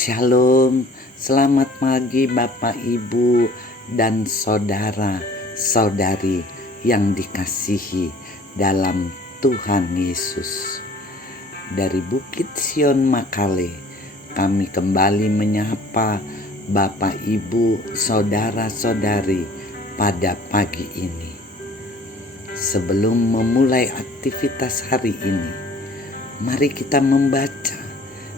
Shalom, selamat pagi Bapak Ibu dan saudara-saudari yang dikasihi dalam Tuhan Yesus. Dari Bukit Sion Makale, kami kembali menyapa Bapak Ibu, saudara-saudari pada pagi ini. Sebelum memulai aktivitas hari ini, mari kita membaca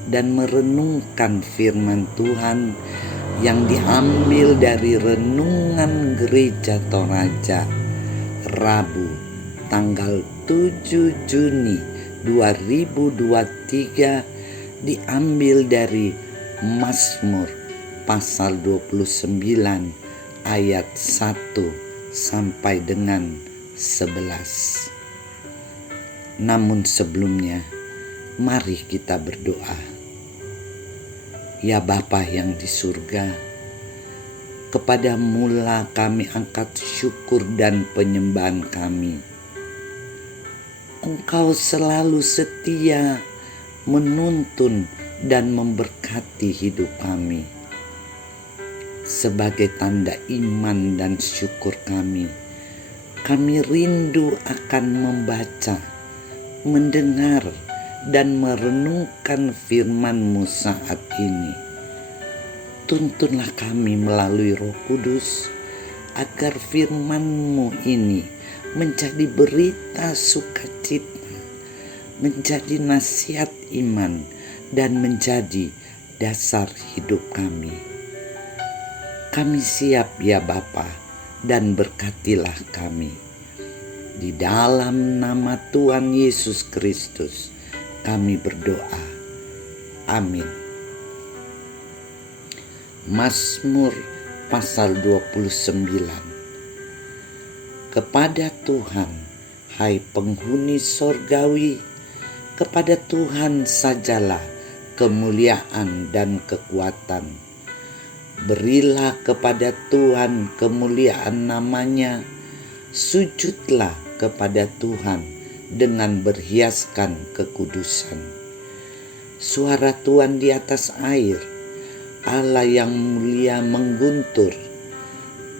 dan merenungkan firman Tuhan yang diambil dari Renungan Gereja Toraja Rabu tanggal 7 Juni 2023, diambil dari Mazmur pasal 29 ayat 1 sampai dengan 11. Namun sebelumnya, mari kita berdoa. Ya Bapa yang di surga, kepadamu-lah kami angkat syukur dan penyembahan kami. Engkau selalu setia menuntun dan memberkati hidup kami. Sebagai tanda iman dan syukur kami rindu akan membaca, mendengar, dan merenungkan firman-Mu saat ini. Tuntunlah kami melalui Roh Kudus, agar firman-Mu ini menjadi berita sukacita, menjadi nasihat iman, dan menjadi dasar hidup kami. Kami siap ya Bapa, dan berkatilah kami. Di dalam nama Tuhan Yesus Kristus kami berdoa. Amin. Mazmur pasal 29. Kepada Tuhan, hai penghuni sorgawi, kepada Tuhan sajalah kemuliaan dan kekuatan. Berilah kepada Tuhan kemuliaan namanya, sujudlah kepada Tuhan dengan berhiaskan kekudusan. Suara Tuhan di atas air, Allah yang mulia mengguntur,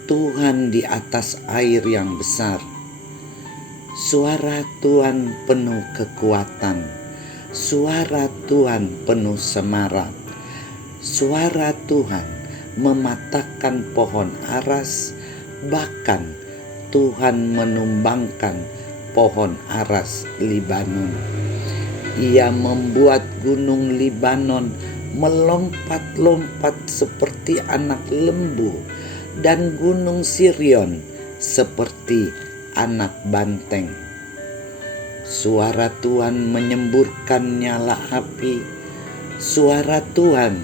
Tuhan di atas air yang besar. Suara Tuhan penuh kekuatan, suara Tuhan penuh semarak. Suara Tuhan mematahkan pohon aras, bahkan Tuhan menumbangkan pohon aras Libanon. Ia membuat gunung Libanon melompat-lompat seperti anak lembu, dan gunung Sirion seperti anak banteng. Suara Tuhan menyemburkan nyala api. Suara Tuhan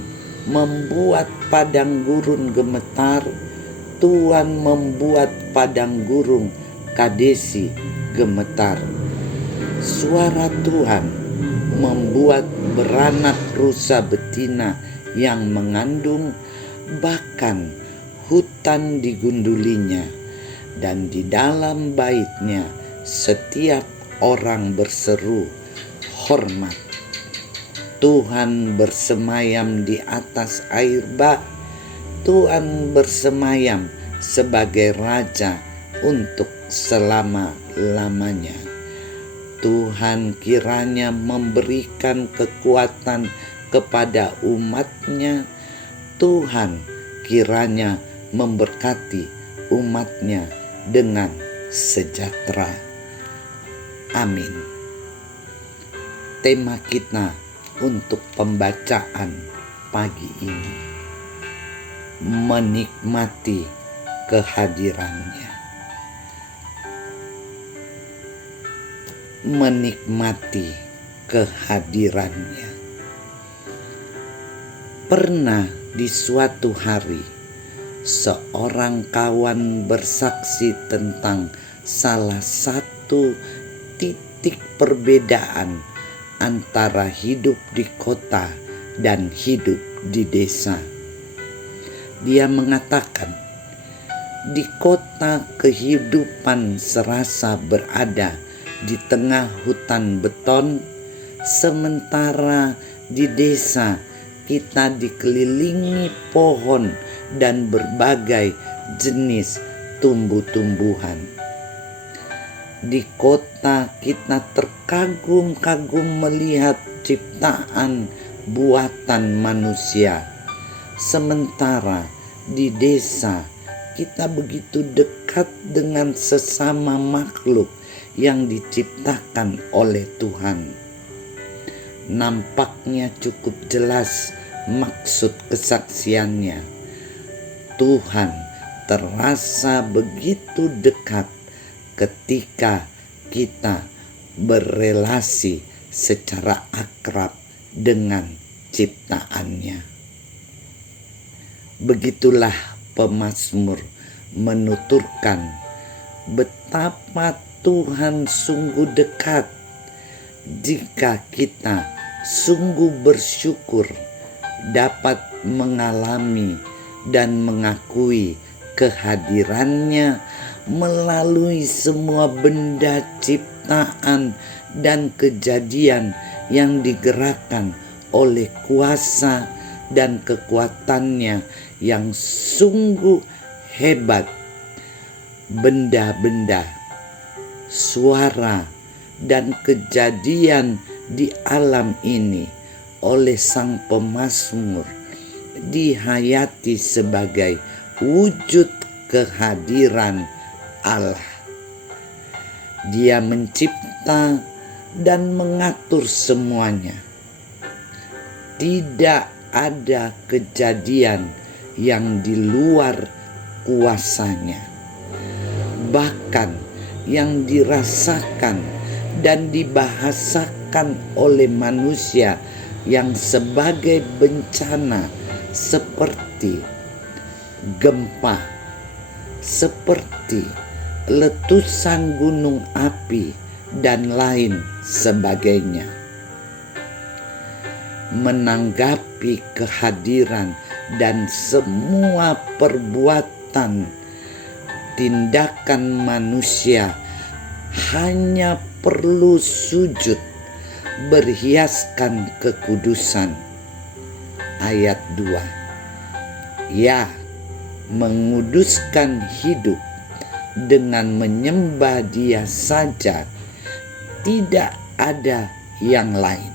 membuat padang gurun gemetar. Tuhan membuat padang gurun Kadesi gemetar. Suara Tuhan membuat beranak rusa betina yang mengandung, bahkan hutan digundulinya, dan di dalam baitnya setiap orang berseru hormat. Tuhan bersemayam di atas air bah. Tuhan bersemayam sebagai Raja untuk selama-lamanya. Tuhan kiranya memberikan kekuatan kepada umat-Nya. Tuhan kiranya memberkati umat-Nya dengan sejahtera. Amin. Tema kita untuk pembacaan pagi ini, menikmati kehadirannya. Menikmati kehadirannya. Pernah di suatu hari, seorang kawan bersaksi tentang salah satu titik perbedaan antara hidup di kota dan hidup di desa. Dia mengatakan, di kota kehidupan serasa berada di tengah hutan beton, sementara di desa kita dikelilingi pohon dan berbagai jenis tumbuh-tumbuhan. Di kota kita terkagum-kagum melihat ciptaan buatan manusia. Sementara di desa kita begitu dekat dengan sesama makhluk yang diciptakan oleh Tuhan. Nampaknya cukup jelas maksud kesaksiannya. Tuhan terasa begitu dekat ketika kita berelasi secara akrab dengan ciptaannya. Begitulah pemazmur menuturkan betapa Tuhan sungguh dekat jika kita sungguh bersyukur dapat mengalami dan mengakui kehadirannya melalui semua benda ciptaan dan kejadian yang digerakkan oleh kuasa dan kekuatannya yang sungguh hebat. Benda-benda, suara, dan kejadian di alam ini oleh sang pemazmur dihayati sebagai wujud kehadiran Allah. Dia mencipta dan mengatur semuanya. Tidak ada kejadian yang di luar kuasanya. Bahkan yang dirasakan dan dibahasakan oleh manusia yang sebagai bencana seperti gempa, seperti letusan gunung api dan lain sebagainya. Menanggapi kehadiran dan semua perbuatan tindakan manusia hanya perlu sujud berhiaskan kekudusan. Ayat 2. Ya, menguduskan hidup dengan menyembah Dia saja, tidak ada yang lain.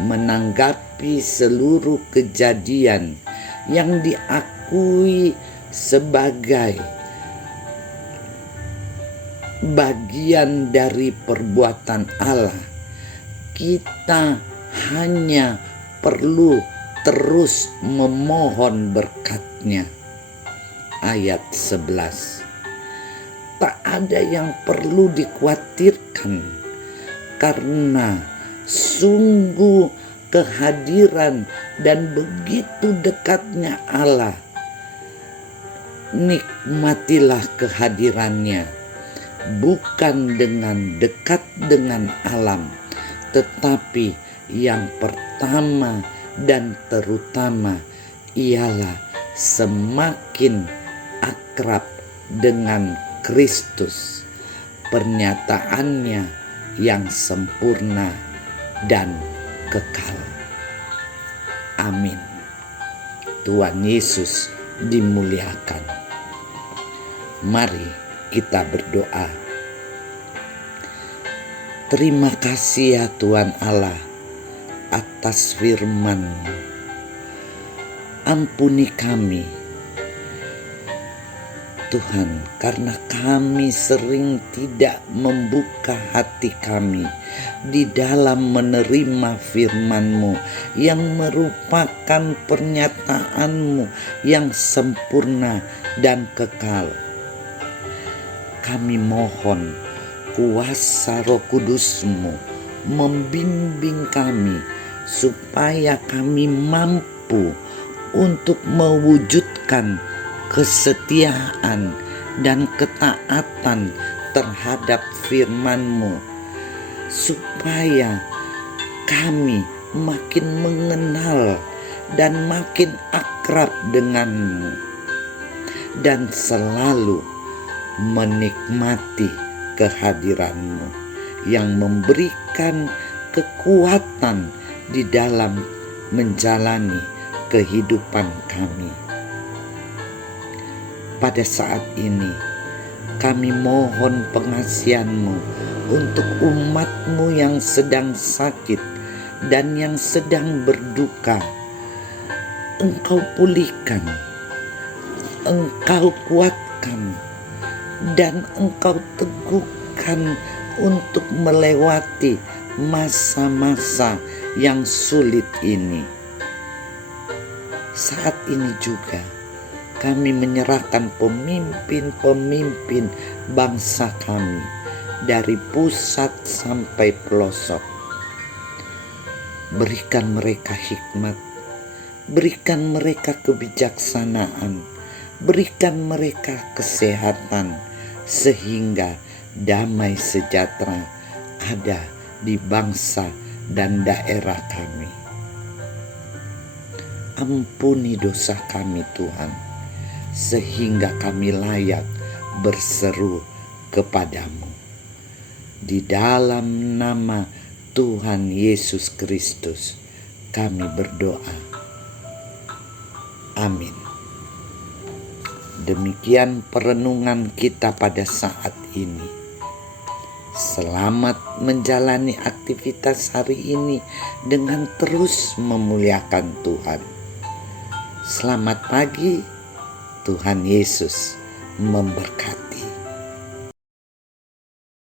Menanggapi seluruh kejadian yang diakui sebagai bagian dari perbuatan Allah, kita hanya perlu terus memohon berkat-Nya. Ayat 11. Tak ada yang perlu dikhawatirkan karena sungguh kehadiran dan begitu dekatnya Allah. Nikmatilah kehadirannya, bukan dengan dekat dengan alam, tetapi yang pertama dan terutama ialah semakin akrab dengan Kristus, pernyataannya yang sempurna dan kekal. Amin. Tuhan Yesus dimuliakan. Mari kita berdoa. Terima kasih ya Tuhan Allah atas firman-Mu. Ampuni kami Tuhan, karena kami sering tidak membuka hati kami di dalam menerima firman-Mu yang merupakan pernyataan-Mu yang sempurna dan kekal. Kami mohon kuasa Roh Kudus-Mu membimbing kami supaya kami mampu untuk mewujudkan kesetiaan dan ketaatan terhadap firman-Mu, supaya kami makin mengenal dan makin akrab dengan-Mu dan selalu menikmati kehadiran-Mu yang memberikan kekuatan di dalam menjalani kehidupan kami. Pada saat ini, kami mohon pengasihan-Mu untuk umat-Mu yang sedang sakit dan yang sedang berduka. Engkau pulihkan, Engkau kuatkan, dan Engkau teguhkan untuk melewati masa-masa yang sulit ini. Saat ini juga kami menyerahkan pemimpin-pemimpin bangsa kami dari pusat sampai pelosok. Berikan mereka hikmat, berikan mereka kebijaksanaan, berikan mereka kesehatan, sehingga damai sejahtera ada di bangsa dan daerah kami. Ampuni dosa kami Tuhan, sehingga kami layak berseru kepadamu. Di dalam nama Tuhan Yesus Kristus kami berdoa. Amin. Demikian perenungan kita pada saat ini. Selamat menjalani aktivitas hari ini dengan terus memuliakan Tuhan. Selamat pagi, Tuhan Yesus memberkati.